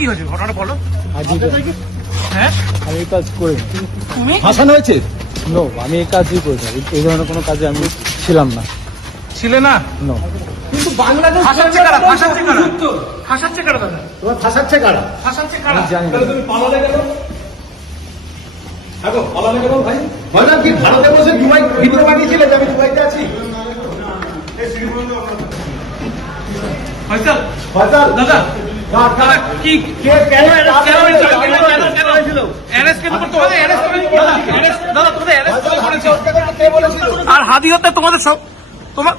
কি হয়েছে ঘটনাটা বলো। হ্যাঁ আমি এই কাজ করি তুমি ফাঁসানো হয়েছে? নো, আমি এই কাজই করি না। এই ধরনের কোনো কাজে আমি ছিলাম না। ছিলে না? নো, কিন্তু বাংলাদেশ ফাঁসাচ্ছে কারা? ফাঁসাচ্ছে কারা? ফাঁসাচ্ছে কারা দাদা? তোমার ফাঁসাচ্ছে কারা? ফাঁসাচ্ছে কারা? আমি জানি না। তুমি পালালে কেন? দেখো পালালে কেন ভাই? ভাইজান কি ভারতে বসে দুবাই ভিডিও বানিয়েছিলে যে আমি দুবাইতে আছি? ফয়সাল ফাঁসাল দাদা দাদা কি কে কেন অ্যারেস্ট কেন করতে হবে? অ্যারেস্ট করে দাদা তোমাদের অ্যারেস্ট করেছে। কে বলেছিল? আর হাদি হত্যা তোমাদের সব তোমার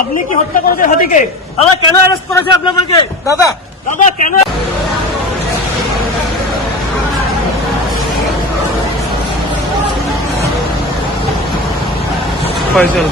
আপনি কি হত্যা করেছেন হাতিকে? দাদা কেন অ্যারেস্ট করেছে আপনাদেরকে? দাদা দাদা কেন? ফয়সাল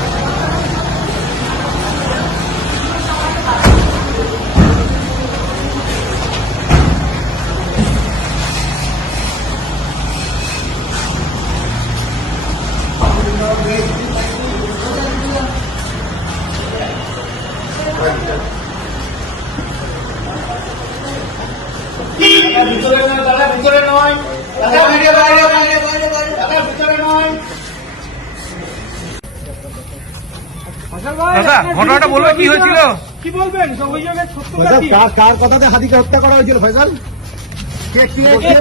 ভিতরে নয় দাদা, ভিতরে নয় দাদা, ভিডিও বাইরে বাইরে বাইরে বাইরে দাদা, ভিতরে নয়। দাদা ঘটনাটা বলবে কি হয়েছিল? কি বলবেন? সব অভিযোগের সত্যতা ফাইজাল, কি? কার কথাতে হাদিকে হত্যা করা হয়েছিল ফাইজাল? কে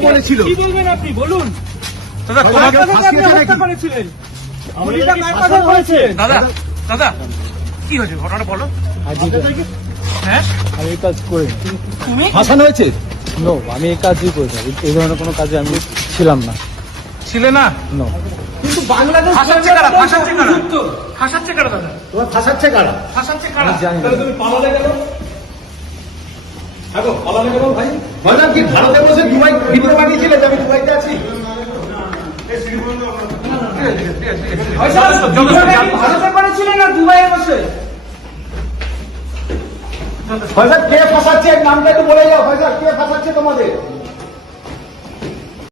বলেছিল? কি বলবেন আপনি বলুন? দাদা তোমাকে তোমাকে আপনারা ফাঁসিয়েছে হত্যা নাকি? করেছিলেন। গুলিটা কার কথা হয়েছে? দাদা দাদা কি হয়েছে ঘটনাটা বলো। হ্যাঁ আমি এই কাজ করি তুমি ফাঁসানো হয়েছে? নো, আমি এই কাজই করি না। এই ধরনের কোনো কাজে আমি ছিলাম না। ছিলে না? নো, কিন্তু বাংলাদেশ ফাঁসাচ্ছে কারা? ফাঁসাচ্ছে কারা? ফাঁসাচ্ছে কারা দাদা? তোমার ফাঁসাচ্ছে কারা? ফাঁসাচ্ছে কারা? আমি জানি না। তুমি পালালে কেন? দেখো পালালে কেন ভাই? ভাইজান কি ভারতে বসে দুবাই ভিডিও বানিয়েছিলে যে আমি দুবাইতে আছি? ভারতে করেছিলেন না দুবাইয়ে বসে? ভাইজান কে ফাঁসাচ্ছে? নামটা একটু বলে যাও ভাইজান, কে ফাঁসাচ্ছে তোমাদের?